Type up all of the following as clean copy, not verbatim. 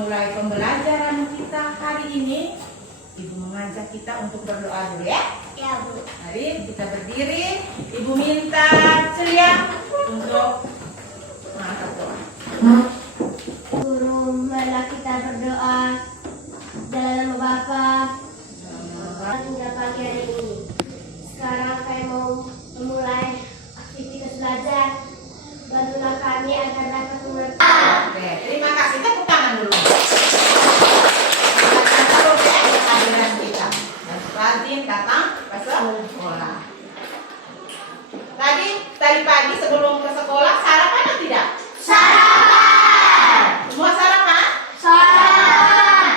memulai pembelajaran kita hari ini, Ibu mengajak kita untuk berdoa dulu ya. Ya, Bu. Mari kita berdiri. Ibu minta ceria untuk mengangkat doa. Guru, marilah kita berdoa. Dalam nama Bapa hingga pagi hari ini. Sekarang kami mau memulai aktivitas belajar. Bantulah kami agar dapat mengerti. Oke, terima kasih. Tepuk tangan dulu. Terus ya, kehadiran kita. Dan rajin datang ke sekolah. Tadi pagi sebelum ke sekolah sarapan atau tidak? Sarapan. Semua sarapan? Sarapan.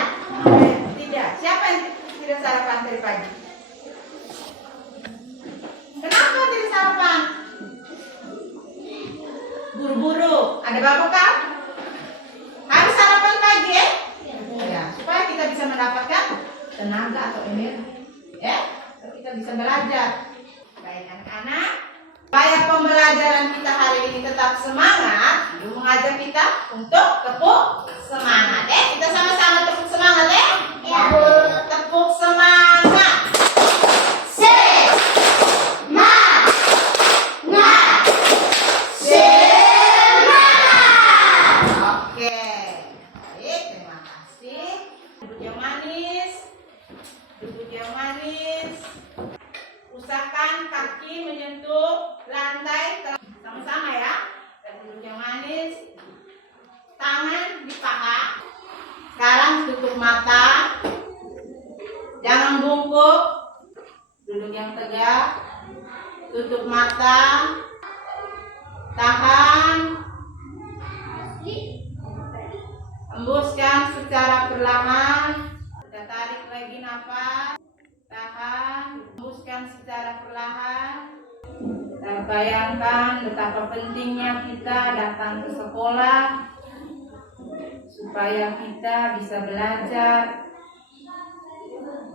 Tidak. Siapa yang tidak sarapan tadi pagi? Kenapa tidak sarapan? Buru-buru. Ada bapak kan? Harus sarapan pagi ya? Ya, supaya kita bisa mendapatkan tenaga atau energi. Ya, kita bisa belajar. Baik anak-anak, supaya pembelajaran kita hari ini tetap semangat, Ibu mengajak kita untuk tepuk semangat. Kita sama-sama tepuk semangat ya? Ya, Bu. Tepuk semangat. Oke. Baik, terima kasih. Duduk yang manis. Duduk yang manis. Usahakan kaki menyentuh lantai sama-sama ya. Dan duduk yang manis. Tangan di paha. Sekarang tutup mata. Jangan bungkuk. Duduk yang tegak. Tutup mata. Tahan. Hembuskan secara perlahan. Kita tarik lagi nafas. Tahan. Hembuskan secara perlahan. Dan bayangkan betapa pentingnya kita datang ke sekolah supaya kita bisa belajar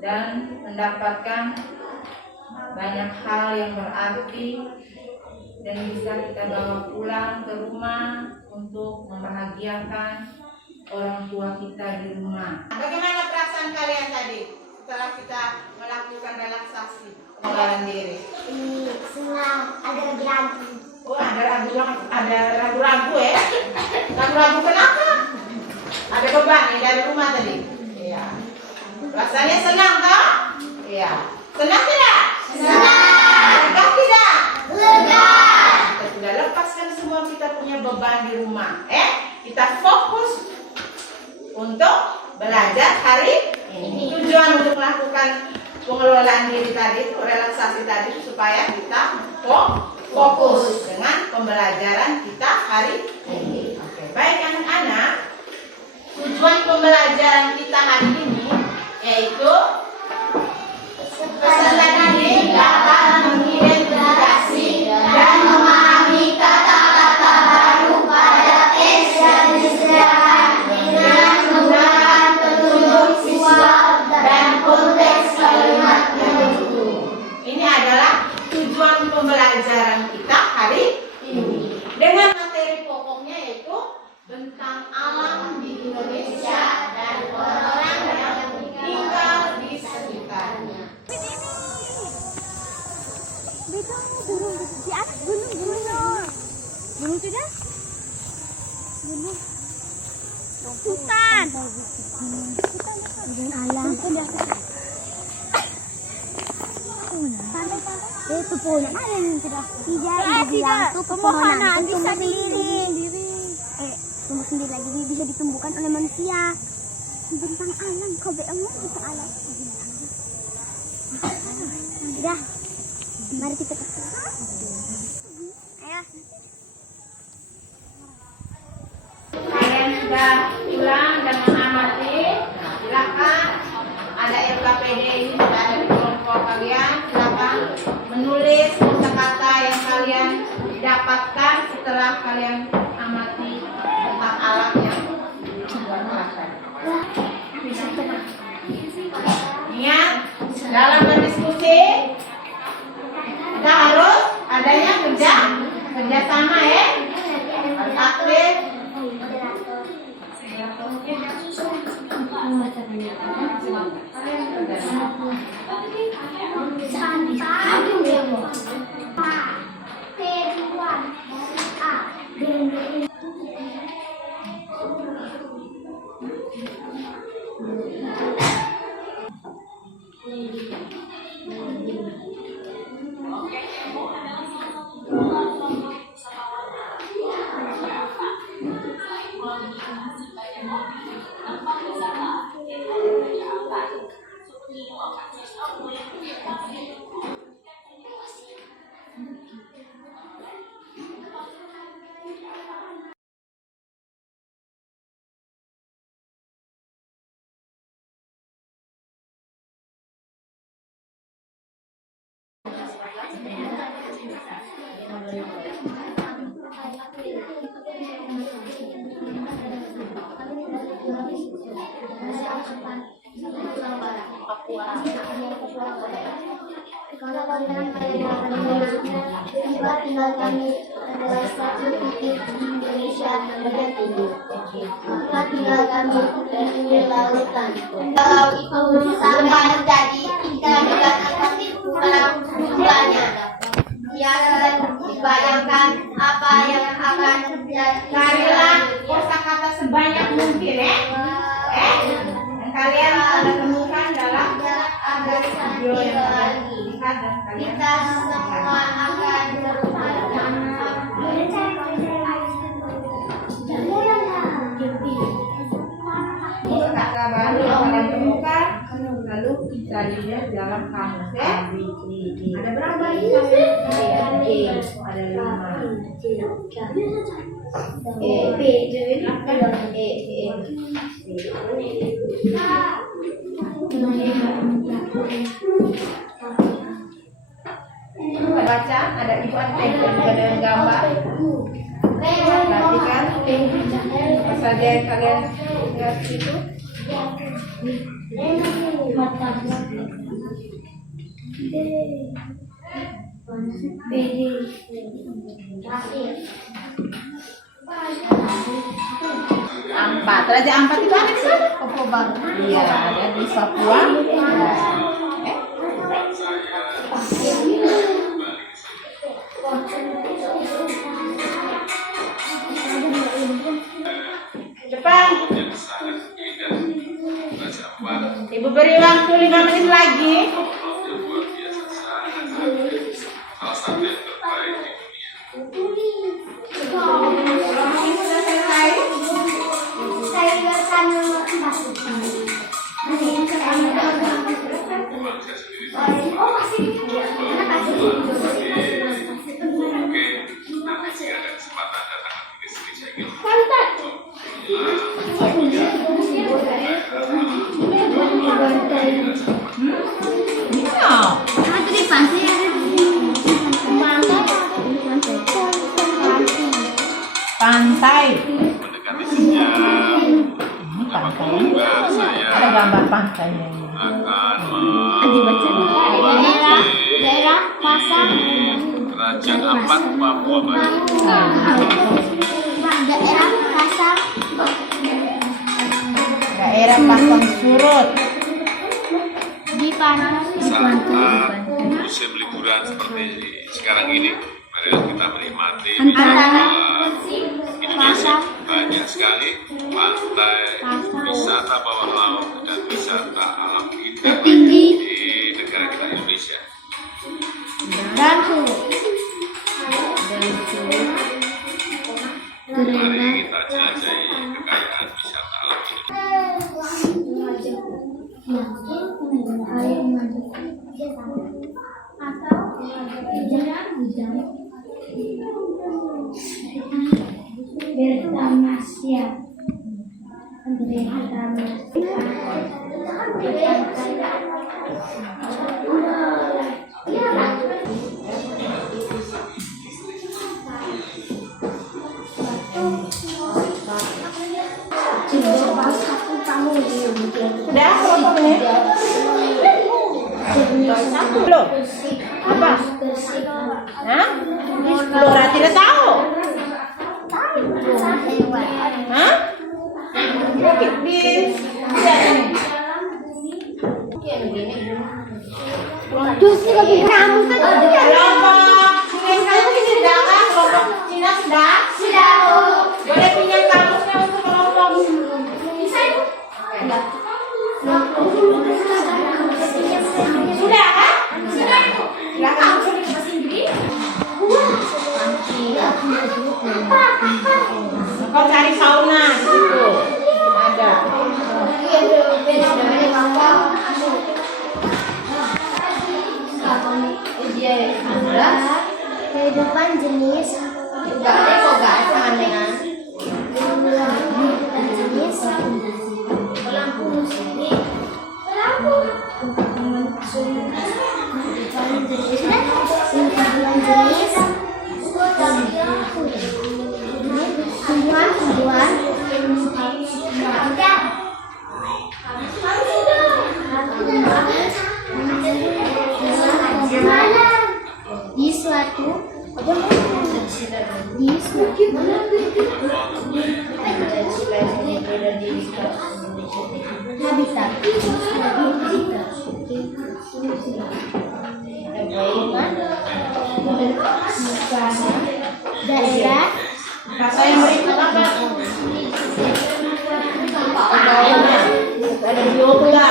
dan mendapatkan banyak hal yang berarti dan bisa kita bawa pulang ke rumah untuk membahagiakan orang tua kita di rumah. Bagaimana perasaan kalian tadi setelah kita melakukan relaksasi pengenalan diri? Senang, ada ragu-ragu. Oh, ada ragu-ragu ya? Ragu-ragu kenapa? Ada beban nih dari rumah tadi. Iya. Rasanya senang toh? Iya. Senang tidak? Senang. Lega tidak? Lega. Kita sudah lepaskan semua kita punya beban di rumah. Kita fokus untuk belajar hari ini. Tujuan untuk melakukan pengelolaan diri tadi, relaksasi tadi supaya kita fokus dengan pembelajaran kita hari ini. Oke, baik anak-anak. Tujuan pembelajaran kita hari ini yaitu peserta didik dapat mengidentifikasi dan memahami kata-kata baru pada teks yang disediakan dengan menggunakan petunjuk visual dan konteks kalimat yang mendukung. Ini adalah tujuan pembelajaran kita hari ini. Dengan materi pokoknya yaitu tentang alam di Indonesia dan orang-orang yang tinggal di sekitarnya. Gunung di atas gunung. Gunung sudah? Gunung. Hutan. Alam. Pepohonan ada yang tidak? Tidak. Itu pepohonan tumbuh sendiri. Tumbuh sendiri lagi bisa ditumbuhkan oleh manusia. Bentang alam, kau beengong bentang alam. Sudah. Mari kita ke sana. Ayo. Kalian sudah pulang dan mengamati. Nah, silakan. Ada LKPD ini sudah ada di kelompok kalian. Silakan menulis kata-kata yang kalian dapatkan setelah kalian amati tentang alam yang luar biasa. Ingat, dalam berdiskusi kita harus adanya kerjasama ya, harus aktif. Tempat tinggal kami adalah satu titik di Indonesia bagian timur. Tempat tinggal kami dari pinggir lautan. Kalau itu sampai terjadi, kita juga akan dikurang jumlahnya. Biarkan dibayangkan apa yang akan terjadi. Carilah kosakata sebanyak mungkin yang kalian ada temukan dalam Agar video yang lagi. lihat dan kalian Kita semua akan berpada. kata baru yang kalian temukan lalu kita lihat dalam kamus ya. Ada berapa ini? Ada 5. Baca ada ibu ada dengan gambar. Perhatikan apa saja yang kalian lihat itu. Ampat, Raja Ampat itu ada di sana. Iya, ada di Papua. Depan. Ibu beri waktu 5 menit lagi. Sudah selesai. Saya akan oh masih Pantai. Ini pantai. Ada gambar pantainya. daerah pasar Kerajaan Ampat, Papua Barat. daerah pasar Daerah Pasang Surut. di pantai Saat musim liburan seperti sekarang ini, mari kita menikmati Indonesia. Banyak sekali pantai, wisata bawah laut dan wisata alam indah di negara kita Indonesia. dan Mari kita jelajahi kekayaan wisata alam ini. Sudah berapa menit? Belum. Apa? Hah? Flora tidak tahu. Hah? Di lihat ini. Cina sudah kan? Kelompok Cina sudah? Sudah, Bu. Boleh pinjam kamusnya untuk kelompok sudah kan? Sudah, Bu. Silakan. Kau cari sauna di situ. Ada. Kehidupan jenis jenis tumbuhan di suatu habitat daerah Kata yang berikut apa? Ada yoga.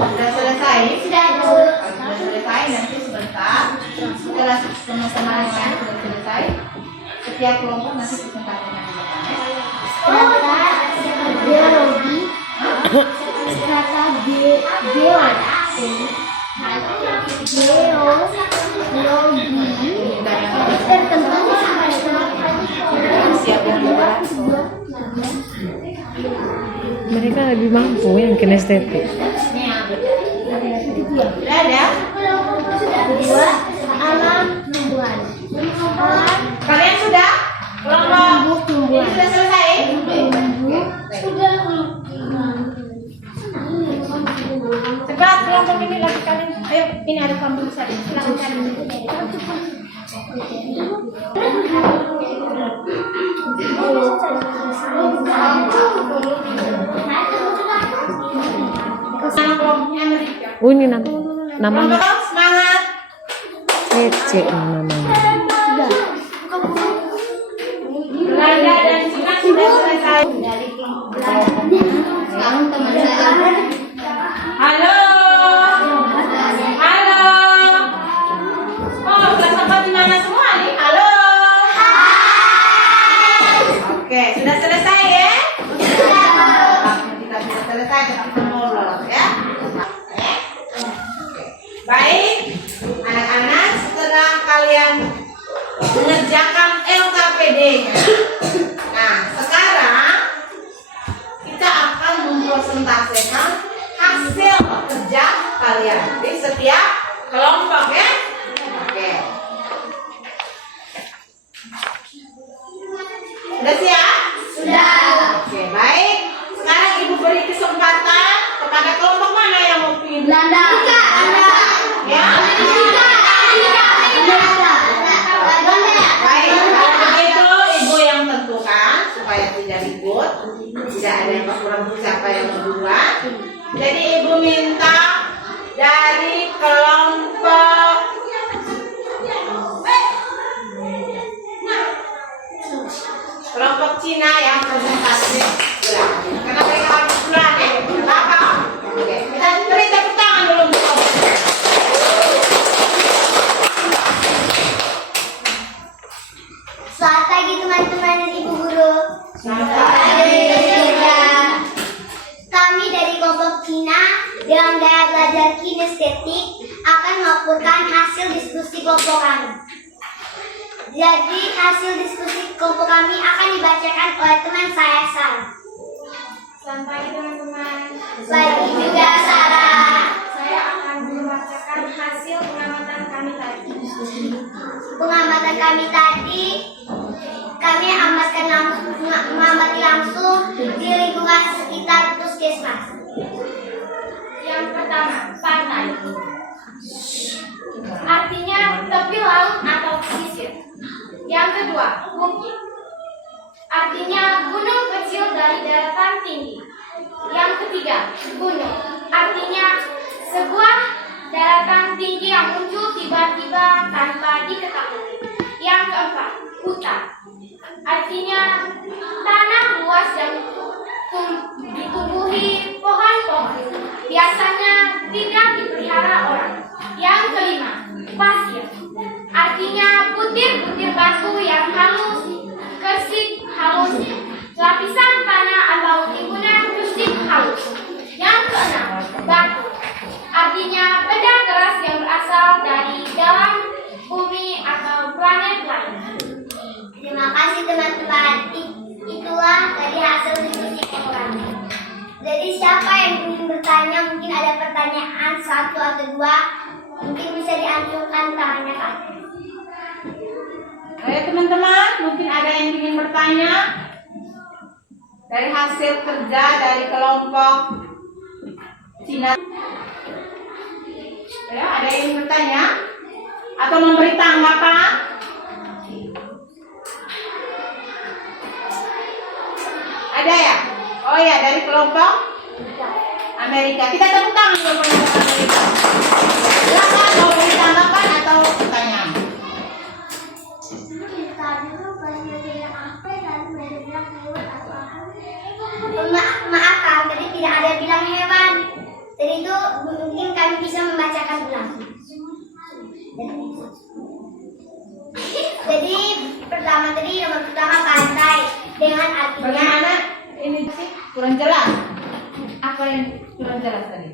Sudah selesai? Sudah, Bu. Sudah selesai, nanti sebentar setelah sama-sama yang lain sudah selesai, setiap kelompok nanti presentasinya di depan ya. Biologi, strata geologi tertentu Siap yang berat. Mereka lebih mampu yang kinestetik. Sudah ada? kedua alam tumbuhan Kalian sudah? Kelompok tumbuh ini sudah selesai? sudah Cepat kelompok ini lagi kalian. Ayo, ini ada kamu besar. Silakan cari. Sama kelompoknya Amerika. Oh ini namanya Kelompok semangat. Ece namanya. Belanda dan Cina sudah selesai. Halo. Halo. Oh, kelas 4 di mana semua nih? Halo. Oke, sudah selesai ya? Kita sudah selesai, kita ngobrol ya. Oke. Baik, anak-anak, setelah kalian mengerjakan LKPD-nya. Nah, sekarang kita akan mempresentasikan hasil kerja kalian di setiap kelompok ya. Oke. Sudah siap? Sudah. Oke, baik. Sekarang Ibu beri kesempatan kepada kelompok mana yang mau pilih? Belanda Ya. Baik, kalau begitu Ibu yang tentukan supaya tidak ribut, tidak ada yang kurang siapa yang duluan. Jadi Ibu minta dari kelompok Cina yang presentasi bulan. Karena mereka harus bulan ya, apa? Oke, kita beri tepuk tangan dulu untuk kelompok. Selamat pagi teman-teman Ibu Guru. Selamat pagi. Kami dari kelompok Cina dengan gaya belajar kinestetik akan melaporkan hasil diskusi kelompok kami. Jadi hasil diskusi kelompok kami akan dibacakan oleh teman saya Sarah. Selamat pagi teman-teman. Pagi juga Sarah. Saya akan membacakan hasil pengamatan kami tadi. Pengamatan kami tadi, kami mengamati langsung di lingkungan sekitar puskesmas. Yang pertama, pantai. Artinya tepi laut atau pesisir. Yang kedua, bukit. Artinya gunung kecil dari daratan tinggi. Yang ketiga, gunung. Artinya sebuah daratan tinggi yang muncul tiba-tiba tanpa diketahui. Yang keempat, hutan. Artinya tanah luas yang ditumbuhi pohon-pohon. Biasanya tidak dipelihara orang. Yang kelima, pasir. Artinya butir-butir batu yang halus, kesik halus, lapisan tanah atau timbunan kesik halus. Yang keenam, batu. Artinya benda keras yang berasal dari dalam bumi atau planet lain. Terima kasih teman-teman. Itulah tadi hasil diskusi kami. Jadi siapa yang ingin bertanya, mungkin ada pertanyaan satu atau dua, mungkin bisa diajukan tangannya Kak. Ayo teman-teman, mungkin ada yang ingin bertanya dari hasil kerja dari kelompok Cina. Ayo, ada yang ingin bertanya atau memberi tanggapan? Ada ya? Oh ya, dari kelompok Amerika. Kita tepuk tangan untuk kelompok Amerika. Silakan mau beri tanggapan atau pertanyaan. Maaf Kak, tadi tidak ada bilang hewan. Tadi itu mungkin kami bisa membacakan ulang. Jadi nomor pertama pantai dengan artinya. Bagaimana ini sih kurang jelas? Apa yang kurang jelas tadi?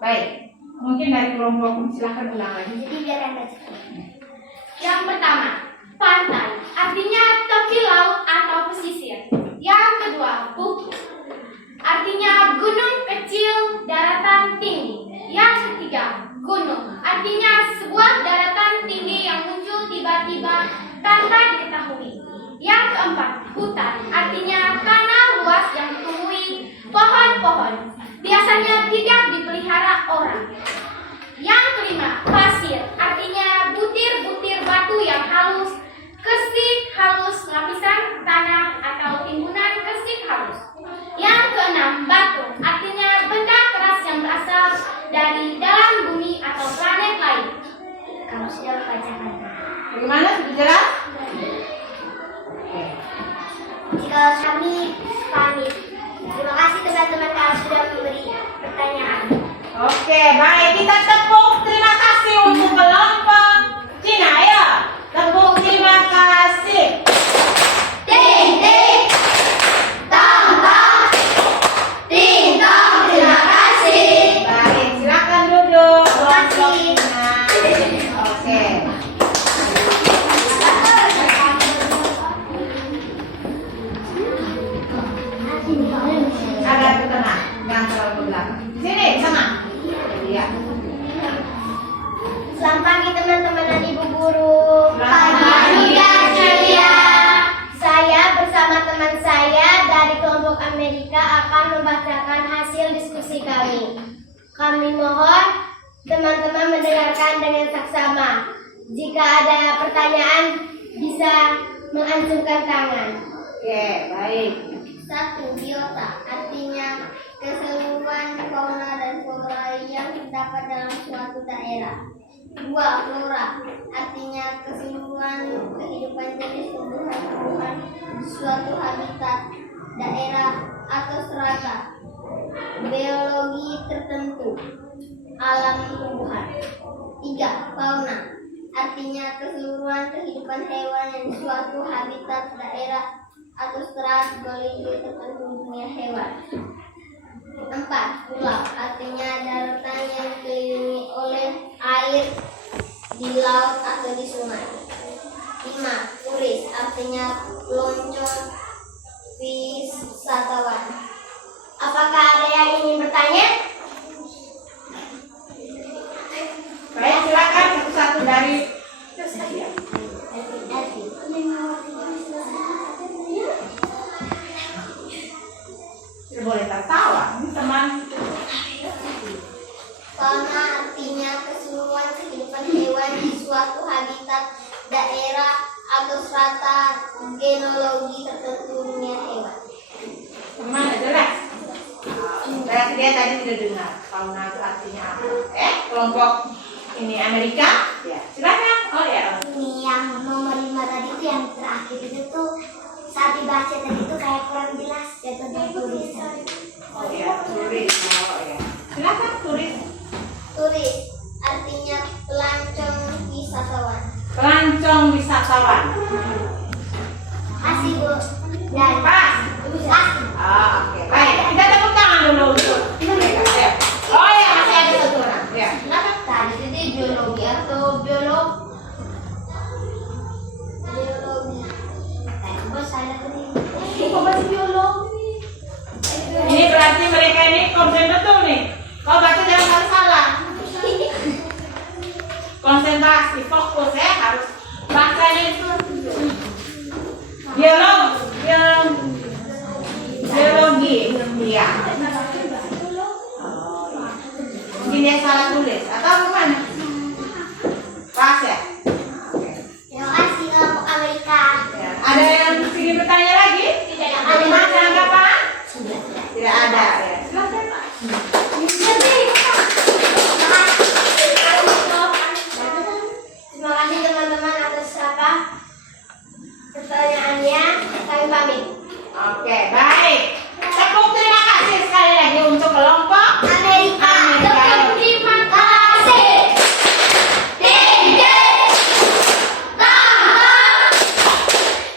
Baik, mungkin dari kelompok silahkan ulang lagi. Jadi biar yang baca. Yang pertama, pantai. Artinya tepi laut atau pesisir. Yang kedua, bukit. Artinya gunung kecil, daratan tinggi. Yang ketiga, gunung. Artinya sebuah daratan tinggi yang muncul tiba-tiba tanpa diketahui. Yang keempat, hutan. Artinya tanah luas yang ditumbuhi pohon-pohon. Biasanya tidak dipelihara orang. Yang kelima, pasir. Artinya butir-butir batu yang halus, kesik halus, lapisan tanah atau timbunan kesik halus. Yang keenam, batu. Artinya benda keras yang berasal dari dalam bumi atau planet lain. Kamu sudah membacakan. Bagaimana? Sudah jelas? Jika kami pamit. Terima kasih teman-teman kalau sudah memberi pertanyaan. Oke, baik. Kita tepuk terima kasih untuk kelompok Cina. Ayo, tepuk terima kasih. Ting ting, tong tong, ting tong. Terima kasih. Baik, silakan duduk. Terima kasih. Oke. Agak ke tengah, jangan terlalu ke belakang. Sini, sana. Iya. Selamat pagi teman-teman dan ibu guru. Selamat pagi. Ceria. Saya bersama teman saya dari kelompok Amerika akan membacakan hasil diskusi kami. Kami mohon teman-teman mendengarkan dengan saksama. Jika ada pertanyaan bisa mengacungkan tangan. Oke, baik. 1. Biota, artinya keseluruhan fauna dan flora yang terdapat dalam suatu daerah. 2. Flora, artinya keseluruhan kehidupan jenis tumbuhan-tumbuhan suatu habitat, daerah atau strata biologi tertentu, alam tumbuhan. 3. Fauna, artinya keseluruhan kehidupan hewan yang suatu habitat, daerah atau strata biologi tertentu dunia hewan. 4. Pulau, artinya daratan yang dikelilingi oleh air di laut atau di sungai. 5. Turis, artinya pelonco wisatawan. Apakah ada yang ingin bertanya? Baik, silakan satu-satu dari boleh tertawa. Ini teman Fauna artinya keseluruhan kehidupan hewan di suatu habitat, daerah, atau strata genologi tertentu dunia hewan. Mana jelas? Berarti dia tadi sudah dengar fauna itu artinya apa? Kelompok ini Amerika? Ya, silakan. Oh ya. Ini yang nomor 5 tadi itu yang terakhir itu tuh saat dibaca tadi itu kayak kurang jelas jatuh dari tulisan. Oh ya, turis. Oh ya. Silakan turis. Turis artinya pelancong wisatawan. Pelancong wisatawan. Kasih Bu. Dan Pas. kasih. Oke, baik. Kita tepuk tangan dulu untuk mereka. Ya. Oh ya, masih ada satu orang. Ya. Silakan. Tadi itu biologi atau biolog? Biologi. Tadi bos saya tadi. Kok masih biologi? Ini berarti mereka ini konsen betul nih. Kau baca jangan salah. Konsentrasi, fokus ya, harus bacanya itu. Biologi, ya. Mungkin dia salah tulis atau gimana? Pas ya. Oke. Terima kasih kelompok Amerika. Ya. Ada yang ingin bertanya lagi? Tidak Ada yang tanggapan? Tidak ada. Ya. Silakan. Terima kasih teman-teman atas pertanyaannya. Kami pamit. Oke, baik. Tepuk terima kasih sekali lagi untuk kelompok Amerika. Terima kasih.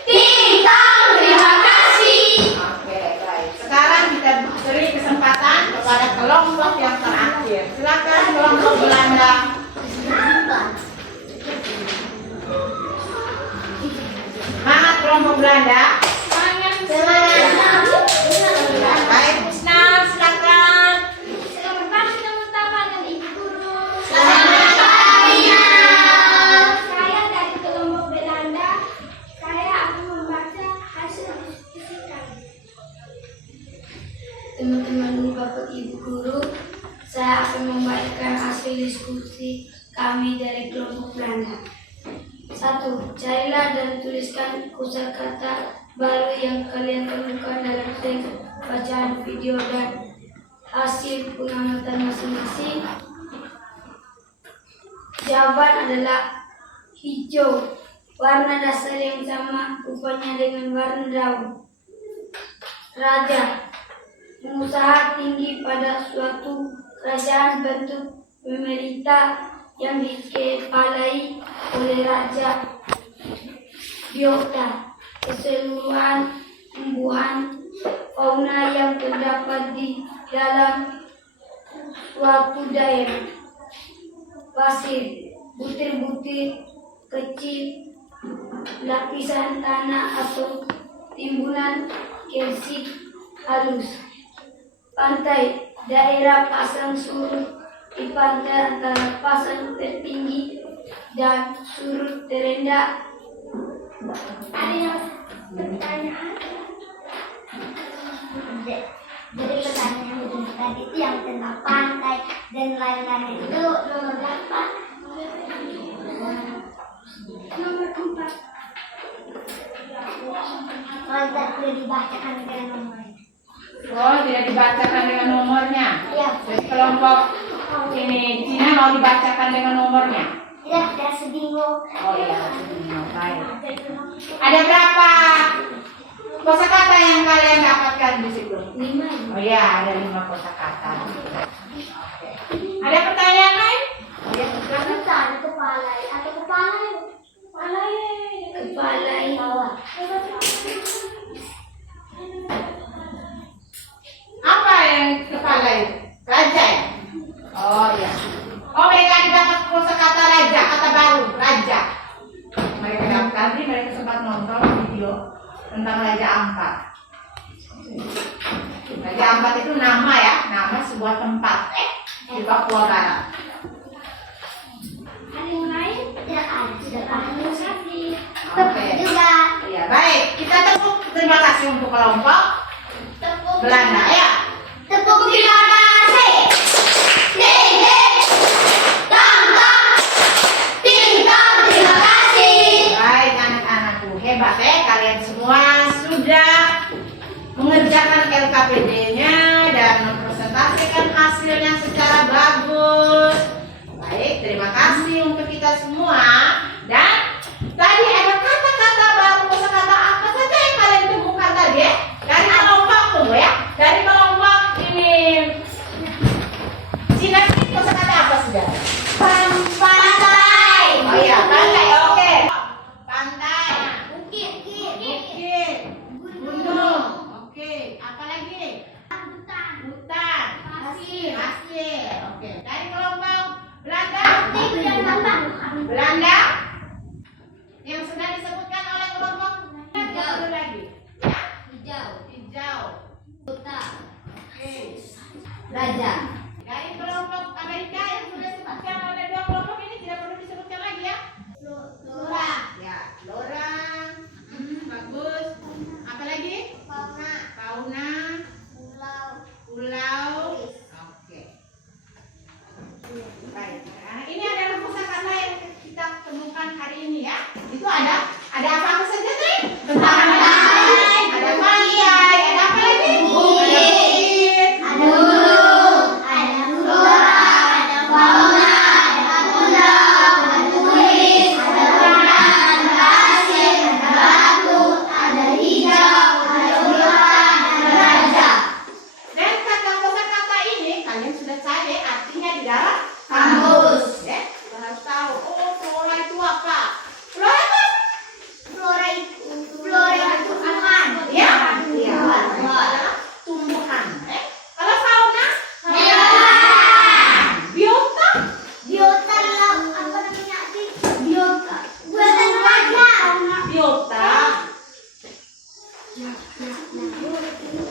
Terima kasih. Oke, baik. Sekarang kita beri kesempatan kepada kelompok yang terakhir. Silakan kelompok Belanda. Semangat kelompok Belanda. Baik, Husna, silakan. Selamat pagi teman-teman dan ibu guru. Selamat pagi. Saya dari kelompok Belanda. Saya akan membaca hasil diskusi kami. Teman-teman Bapak Ibu guru, saya akan membacakan hasil diskusi kami dari kelompok Belanda. 1. Carilah dan tuliskan kosakata baru yang kalian temukan dalam teks bacaan video dan hasil pengamatan masing-masing. Jawaban adalah hijau, warna dasar yang sama rupanya dengan warna daun. Raja, pengusaha tinggi pada suatu kerajaan bentuk pemerintah yang dikepalai oleh raja. Biota, keseluruhan tumbuhan fauna yang terdapat di dalam suatu daerah. Pasir, butir-butir kecil, lapisan tanah atau timbunan kalsit halus. Pantai, daerah pasang surut di pantai antara pasang tertinggi dan surut terendah. Ada yang pertanyaan? Dari pertanyaan yang tadi itu yang tentang pantai dan lain-lain itu nomor berapa? Nomor 4. Kalau tidak dibacakan dengan nomornya. Oh, tidak dibacakan dengan nomornya. Iya. Jadi kelompok ini Cina mau dibacakan dengan nomornya. Tidak sebingung. Oh iya, baik. Ada berapa kosakata yang kalian dapatkan di situ? 5. Oh iya, ada 5 kosakata. Oke. Ada pertanyaan lain? Ya, silakan. Ada kepala atau kepala? Kepala bawah. Apa yang kepala itu? Raja ya? Oh iya. Oh, mereka dapat kosakata raja, kata baru, raja. Mereka dapat tadi, mereka sempat nonton video tentang Raja Ampat. Raja Ampat itu nama ya, nama sebuah tempat di Papua Barat. Ada yang lain? Tidak ada. Sudah paham saja. Oke. Juga. Ya, baik. Kita tepuk terima kasih untuk kelompok Tepuk Belanda ya. Tepuk terima kasih. hasilnya secara bagus. Baik, terima kasih untuk kita semua. Dan tadi ada kata-kata baru, kosakata apa saja yang kalian temukan tadi ya? Dari kelompok tunggu ya. Dari kelompok ini sinaptik kosakata apa sudah? Pantai. Oh iya, pantai. Oke. Pantai. Bukit. Bukit. Gunung. Oke. Apa lagi? Hutan. Pasir. Oke. Dari kelompok Belanda. Belanda. Yang sudah disebutkan oleh kelompok satu lagi. Ya? Hijau. Oke. Raja. Dari kelompok Amerika yang sudah disebutkan oleh dua kelompok ini tidak perlu disebutkan lagi ya. Flora. Ya, flora. Bagus. Apa lagi? Fauna. Pulau. Oke. Baik. Nah, ini adalah kosakata yang kita temukan hari ini ya. Itu ada apa saja nih? Tentang pantai, ada pantai, ada apa lagi? Bukit, Ada gunung. Ada flora. Ada fauna. Ada pulau. Ada tulis. Ada hutan. Ada pasir. Ada batu. Ada hijau. Ada hutan. Ada raja. dan kata kosakata ini kalian sudah cari artinya di dalam Kamus. ya. Kita harus tahu. Oh, flora itu apa? Flora apa? Flora itu tumbuhan. Ya, iya. Itu adalah tumbuhan. Kalau fauna, Hewan. biota, Biota laut. Apa namanya sih? Biota. Buatan raja. biota.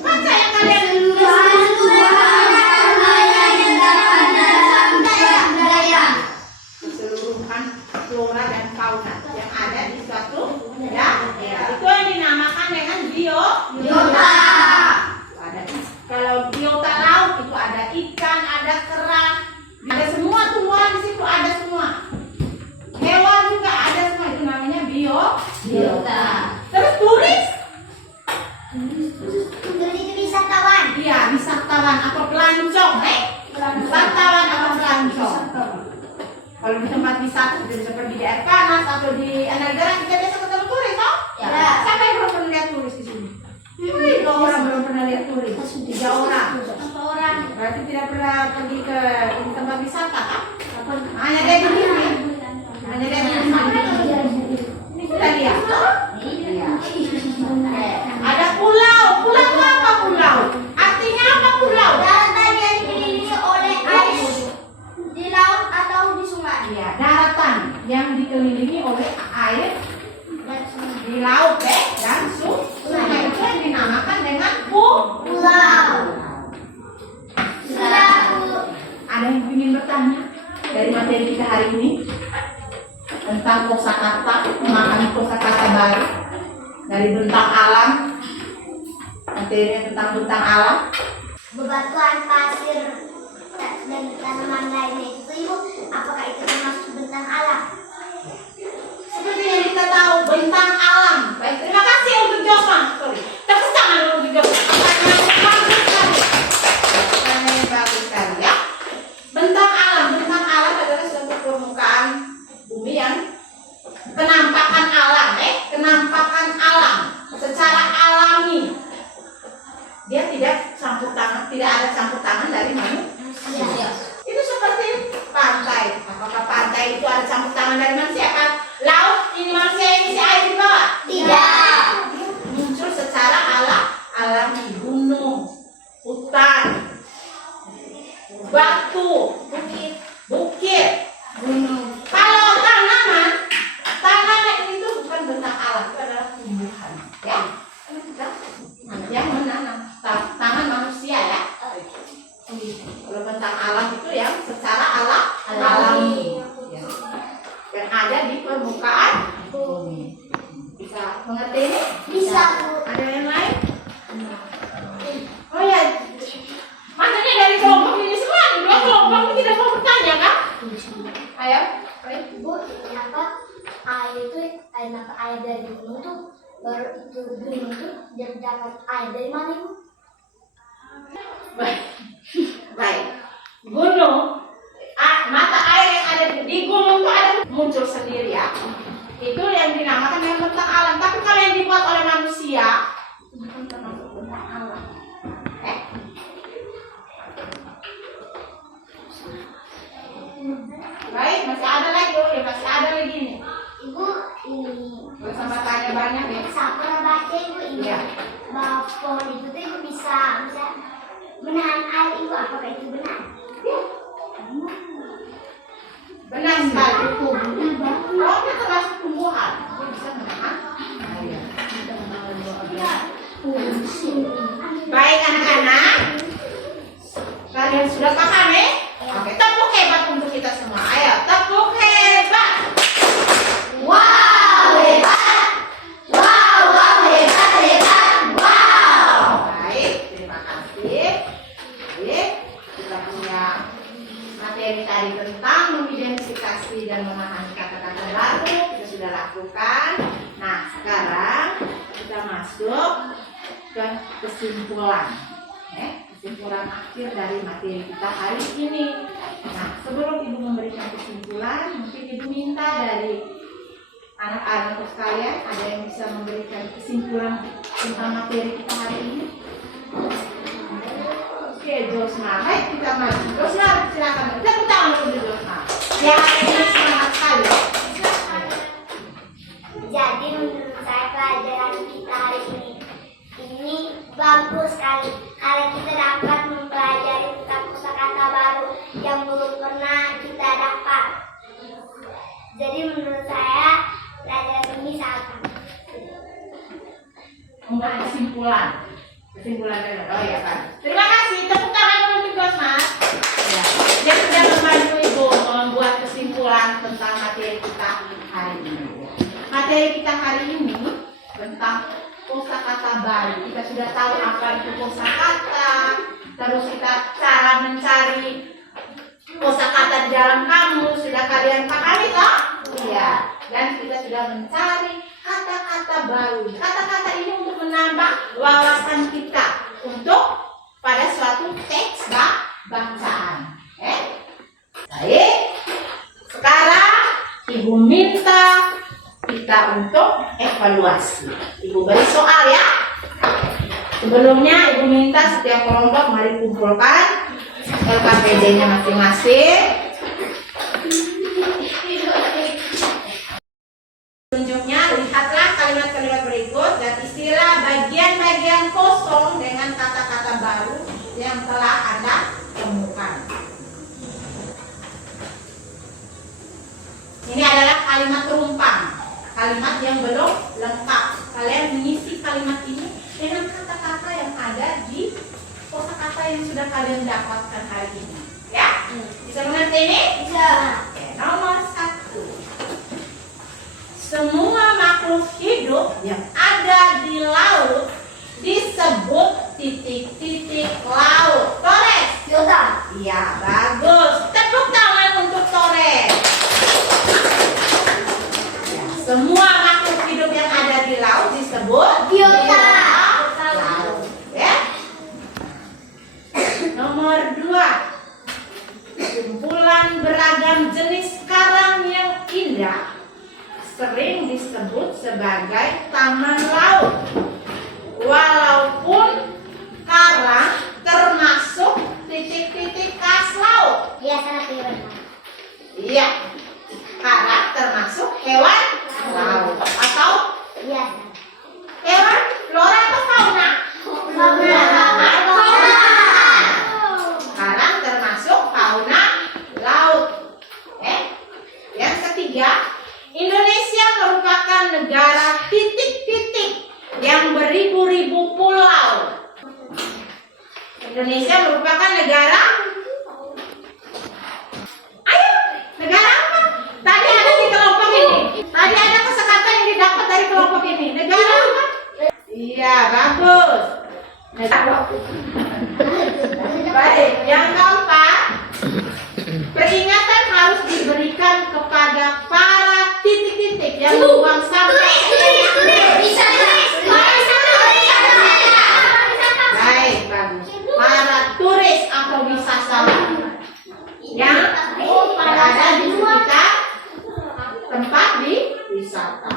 Baca yang kalian keseluruhan flora dan fauna yang ada di suatu daerah. Itu yang dinamakan dengan biota. Ada kalau biota laut itu ada ikan, ada kerang, ada semua tumbuhan di situ ada semua. Hewan juga ada semua itu namanya biota. Terus turis, Itu wisatawan. iya wisatawan apa pelancong, wisatawan apa pelancong. Kalau di tempat wisata seperti di air panas atau di negara kita biasa ketemu turis, toh? Ya. Siapa yang belum pernah lihat turis di sini? Wih, 2 orang belum pernah lihat turis. 3 orang. Berarti tidak pernah pergi ke tempat wisata, kan? Hanya dia di sini. Hanya dia di sini. Ini kita lihat, toh? Iya. Ada pulau. Pulau itu apa pulau? Artinya apa pulau? Daratan yang dikelilingi oleh air di laut atau di sungai. Iya, daratan yang dikelilingi oleh air di laut dan sungai itu yang dinamakan dengan Pulau. Ada yang ingin bertanya dari materi kita hari ini tentang kosakata, memahami kosakata baru dari bentang alam, materinya tentang bentang alam. Bebatuan, pasir, dan tanaman lainnya itu Ibu, apakah itu termasuk bentang alam? Seperti yang kita tahu bentang alam. Baik, terima kasih untuk Josman. Sorry, tepuk tangan dulu untuk Josman. Pertanyaannya bagus sekali. Pertanyaannya bagus sekali ya. Bentang alam adalah suatu permukaan bumi yang penampakan alam, penampakan alam secara alami. Dia tidak ada campur tangan dari manusia. Itu seperti pantai. Apakah pantai itu ada campur tangan dari manusia? Kan laut ini manusia yang isi air di bawah? Tidak. Muncul secara alami. Gunung, hutan, batu, bukit, gunung. Kalau tanaman itu bukan bentang alam, itu adalah tumbuhan. Ya, yang menanam tangan manusia ya. Kalau bentang alam itu yang secara alami. Ya. Dan ada di permukaan bumi. Bisa mengerti ini? Bisa. Ada yang lain? Oh ya, makanya dari kelompok ini semua, dua kelompok ini tidak mau bertanya kan? Ayo, Bu, kenapa air itu air dari gunung tuh baru itu gunung tuh dia dapat air dari mana Ibu? baik. apakah itu benar? Benar sekali. Kalau kita termasuk tumbuhan, dia bisa menahan air. Baik anak-anak, kalian sudah paham ya? Oke, tepuk hebat untuk kita semua. Ayo, tepuk hebat. Wow, hebat. Wow, wow, hebat, hebat. Wow. Baik, terima kasih. Baik, kita punya materi tadi tentang mengidentifikasi dan memahami kata-kata baru. Kita sudah lakukan. Nah, sekarang kita masuk ke kesimpulan. Kesimpulan akhir dari materi kita hari ini. Nah, sebelum Ibu memberikan kesimpulan, mungkin Ibu minta dari anak-anak sekalian, ada yang bisa memberikan kesimpulan tentang materi kita hari ini? Oke, Josna, baik kita maju. Josna, silakan. Kita tepuk tangan untuk Josna. Ya, ini semangat sekali. Jadi menurut saya pelajaran kita hari ini bagus sekali karena kita dapat mempelajari tentang kosakata baru yang belum pernah kita dapat. Jadi menurut saya pelajaran ini sangat bagus. Membuat kesimpulan dari oh ya kan. Terima kasih, tepuk tangan untuk Josna. Ya, yang sudah membantu Ibu membuat kesimpulan tentang materi kita hari ini. Materi kita hari ini tentang kosakata baru. Kita sudah tahu apa itu kosakata, terus kita cara mencari kosakata di dalam kamus sudah kalian pahami toh? Iya. Dan kita sudah mencari kata-kata baru. Kata-kata ini untuk menambah wawasan kita untuk pada suatu teks bacaan. Baik. Sekarang Ibu minta kita untuk evaluasi. Ibu beri soal ya. Sebelumnya Ibu minta setiap kelompok mari kumpulkan LKPD-nya masing-masing. Tunjuknya, lihatlah kalimat-kalimat berikut dan istilah bagian-bagian kosong dengan kata-kata baru yang telah Anda temukan. Ini adalah kalimat terumpang. Kalimat yang belum lengkap. Kalian mengisi kalimat ini dengan kata-kata yang ada di kosakata yang sudah kalian dapatkan hari ini. Ya? Bisa mengerti ini? Bisa. Oke, nomor 1. Semua makhluk hidup yang ada di laut disebut titik-titik laut. Torres. Biota. Iya, bagus. Tepuk tangan untuk Torres. Semua makhluk hidup yang ada di laut disebut Biota. laut. Ya. Nomor 2. Kumpulan beragam jenis karang yang indah sering disebut sebagai taman laut. Walaupun karang termasuk titik-titik khas laut. Iya, sangat benar. Iya. Karang termasuk hewan laut atau Iya. hewan flora atau fauna? Fauna. Karang termasuk fauna laut. Yang ketiga, Indonesia merupakan negara titik-titik yang beribu-ribu pulau. Indonesia merupakan negara. Ayo, negara apa? Tadi ada di kelompok ini. Tadi ada kosakata yang didapat dari kelompok ini. Negara apa? Iya, bagus. Baik, yang keempat, peringatan harus diberikan kepada para titik-titik yang membuang sampah. Baik, bagus. Para turis atau wisatawan yang ada di sekitar tempat di wisata.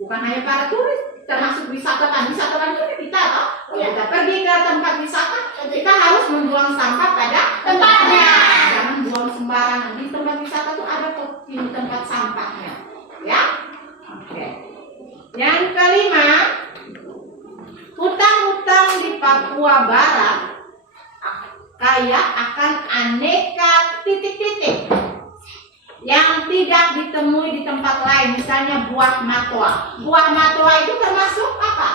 Bukan hanya para turis, termasuk wisatawan. Wisatawan itu kita toh. Kita pergi ke tempat wisata, kita harus membuang sampah pada tempatnya. Jangan buang sembarangan. Di tempat wisata tuh ada kok ini tempat sampahnya. Ya? Oke. Yang kelima, hutan-hutan di Papua Barat kaya akan aneka titik-titik yang tidak ditemui di tempat lain. Misalnya buah matwa. Buah matwa itu termasuk apa?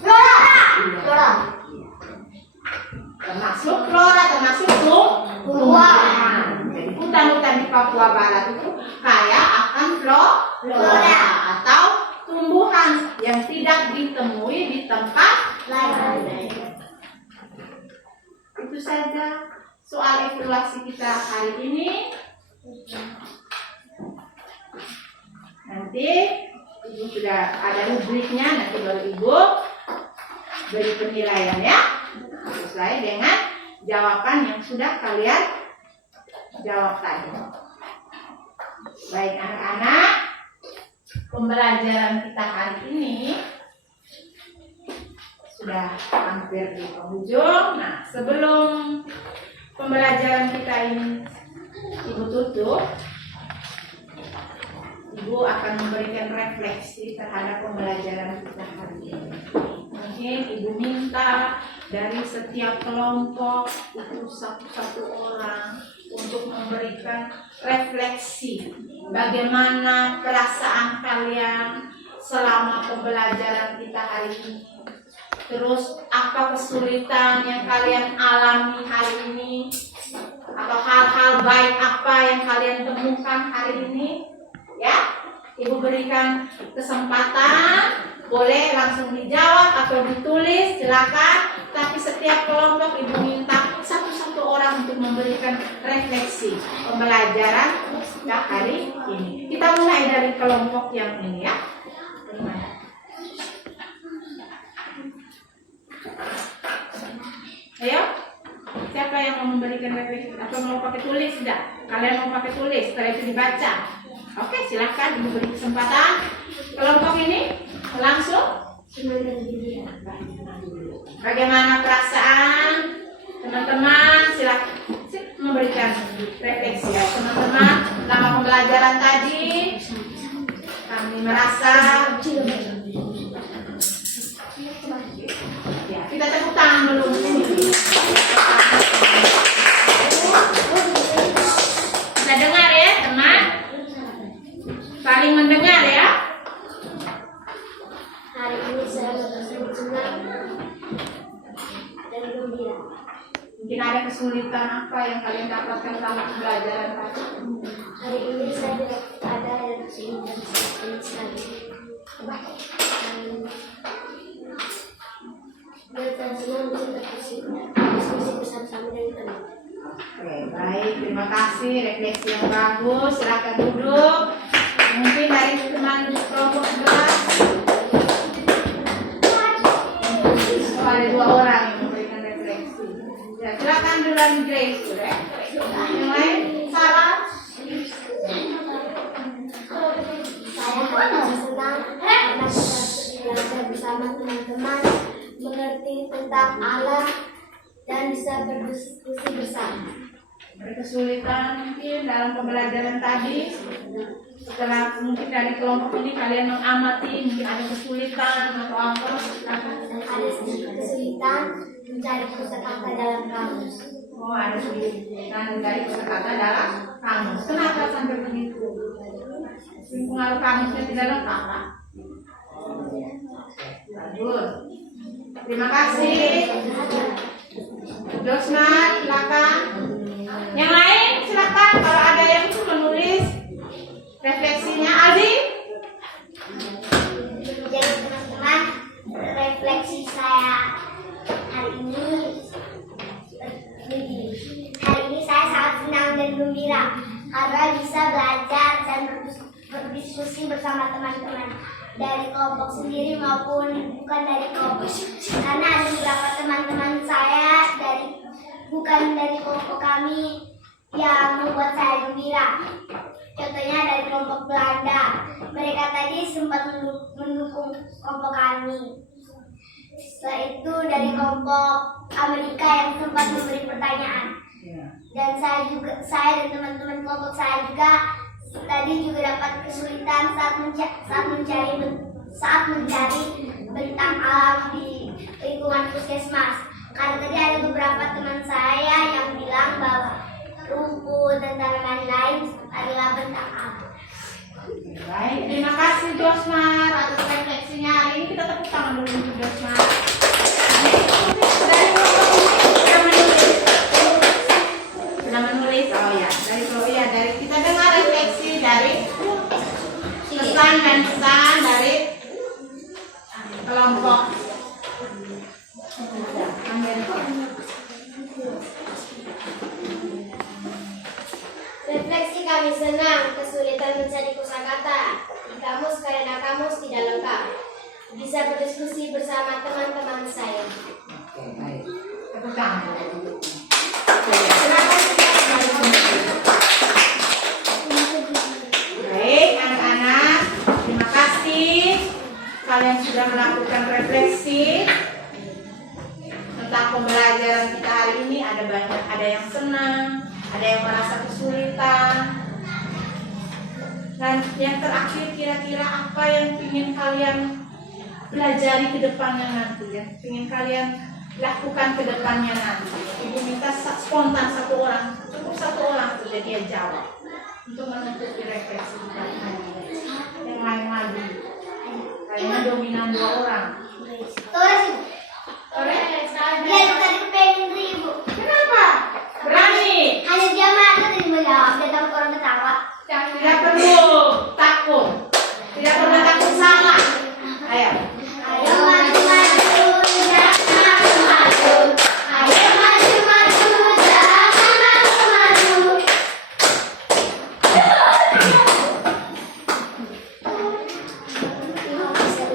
Flora. Termasuk flora, termasuk tumbuhan. Jadi hutan-hutan di Papua Barat itu kaya akan flora atau tumbuhan yang tidak ditemui di tempat lain. Itu saja soal evaluasi kita hari ini. Nanti Ibu sudah ada rubriknya, nanti baru Ibu beri penilaian ya, sesuai dengan jawaban yang sudah kalian jawab tadi. Baik anak-anak, pembelajaran kita hari ini sudah hampir di penghujung. Nah, sebelum pembelajaran kita ini Ibu tutup, Ibu akan memberikan refleksi terhadap pembelajaran kita hari ini. Mungkin Ibu minta dari setiap kelompok itu satu-satu orang untuk memberikan refleksi bagaimana perasaan kalian selama pembelajaran kita hari ini. Terus apa kesulitan yang kalian alami hari ini, atau hal-hal baik apa yang kalian temukan hari ini, ya. Ibu berikan kesempatan, boleh langsung dijawab atau ditulis, silakan. Tapi setiap kelompok Ibu minta satu-satu orang untuk memberikan refleksi pembelajaran kita hari ini. Kita mulai dari kelompok yang ini ya. Ayo, siapa yang mau memberikan refleksi atau mau pakai tulis? Tidak, kalian mau pakai tulis, setelah itu dibaca. Oke, silakan Ibu beri kesempatan. Kelompok ini langsung. Bagaimana perasaan teman-teman? Silakan memberikan refleksi ya teman-teman. Selama pembelajaran tadi kami merasa ya, kita tepuk tangan dulu. Kita dengar ya teman, saling mendengar ya. Hari ini saya bersama senang dan gembira. Mungkin ada kesulitan apa yang kalian dapatkan selama pembelajaran tadi? Hari ini saya tidak ada yang kesulitan sekali. Dan senang bisa berdiskusi bersama-sama dengan kalian. Oke, baik, terima kasih refleksi yang bagus. Silakan duduk. Mungkin dari teman kelompok sebelah. Oh, ada 2 orang yang memberikan refleksi. Ya, silakan duluan Grace, ya. Yang lain, Sarah. Saya merasa senang karena bisa belajar bersama teman-teman, mengerti tentang alam dan bisa berdiskusi bersama. Berkesulitan mungkin dalam pembelajaran tadi. Setelah mungkin dari kelompok ini kalian mengamati mungkin ada kesulitan atau apa? Ada sedikit kesulitan mencari kosakata dalam kamus. Oh, ada kesulitan dari kosakata dalam kamus. Kenapa sampai begitu? Pengaruh kamusnya tidak lengkap, Pak. Bagus. Terima kasih. Josman, silakan. Yang lain silakan kalau ada yang itu menulis refleksinya. Aldi. Jadi teman-teman, refleksi saya hari ini saya sangat senang dan gembira karena bisa belajar dan berdiskusi bersama teman-teman dari kelompok sendiri maupun bukan dari kelompok, karena ada beberapa teman-teman saya bukan dari kelompok kami yang membuat saya gembira. Contohnya dari kelompok Belanda, mereka tadi sempat mendukung kelompok kami. Setelah itu dari kelompok Amerika yang sempat memberi pertanyaan. Dan saya dan teman-teman kelompok saya juga tadi juga dapat kesulitan saat mencari bentang alam di lingkungan puskesmas. Karena tadi ada beberapa teman saya yang bilang bahwa rumput dan tanaman lain adalah benda alam. Baik, terima kasih Josmar atas refleksinya. Hari ini kita tepuk tangan dulu untuk Josmar. Sudah menulis. Oh ya, dari kita dengar refleksi dari pesan dan pesan dari kelompok. Refleksi kami senang kesulitan mencari kosakata di kamus karena kamus tidak lengkap. Bisa berdiskusi bersama teman-teman saya. Baik, tepuk tangan. Baik, anak-anak, terima kasih kalian sudah melakukan refleksi tentang pembelajaran kita hari ini. Ada yang senang, ada yang merasa kesulitan, dan yang terakhir kira-kira apa yang ingin kalian pelajari ke depannya nanti, yang ingin kalian lakukan ke depannya nanti. Ibu minta spontan satu orang, cukup satu orang saja dia jawab untuk menutupi refleksi kita hari ini. Yang lain lagi, kayaknya dominan 2 orang. Torres Ibu. Dia tadi pengen Ibu. Kenapa? Berani. Hanya dia mati tadi menjawab, dia takut orang ketawa. Tidak perlu takut, tidak perlu takut salah. Ayo. Ayo maju maju, jangan maju. Ayo maju maju, jangan maju.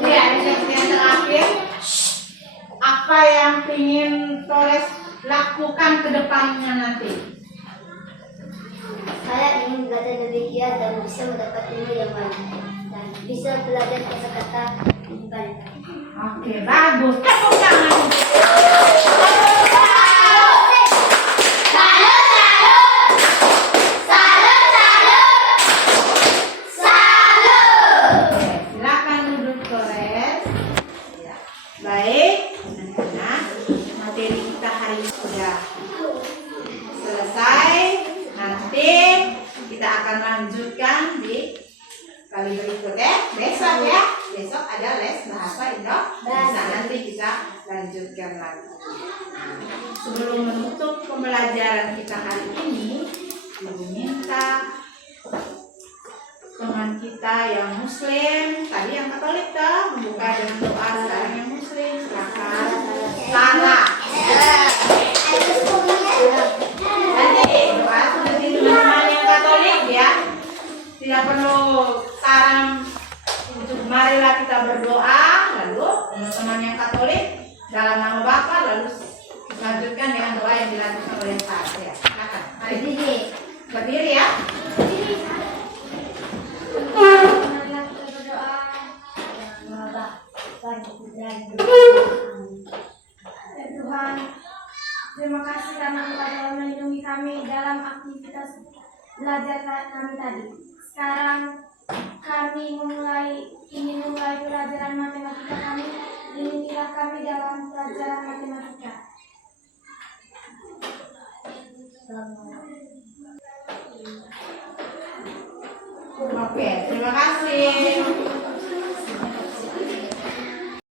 Lihat yang terakhir. Apa yang ingin Torres lakukan ke depannya nanti? Saya ingin belajar lebih giat dan bisa mendapat ilmu yang baik dan bisa belajar kata-kata lebih baik. Oke, bagus. Tepuk tangan. Silakan duduk Torres. Ya. Baik, anak-anak, materi kita hari ini sudah selesai. Nanti kita akan lanjutkan di kali berikutnya. Besok ya, besok ada les bahasa Indonesia. Nanti kita lanjutkan lagi. Sebelum menutup pembelajaran kita hari ini, Ibu minta teman kita yang Muslim, tadi yang Katolik tuh, membuka dengan doa. Sekarang yang Muslim, silakan. Sarah. Nanti doa sudah di teman-teman yang Katolik ya. Tidak perlu saran. Untuk marilah kita berdoa, lalu teman-teman yang Katolik dalam nama Bapa, lalu lanjutkan dengan doa yang dilakukan oleh Sarah ya. Silakan. Berdiri ya. Marilah kita berdoa. Ya Tuhan, terima kasih karena Engkau telah melindungi kami dalam aktivitas belajar kami tadi. Sekarang kami ingin memulai pelajaran matematika kami. Lindungilah kami dalam pelajaran matematika. Oke, terima kasih.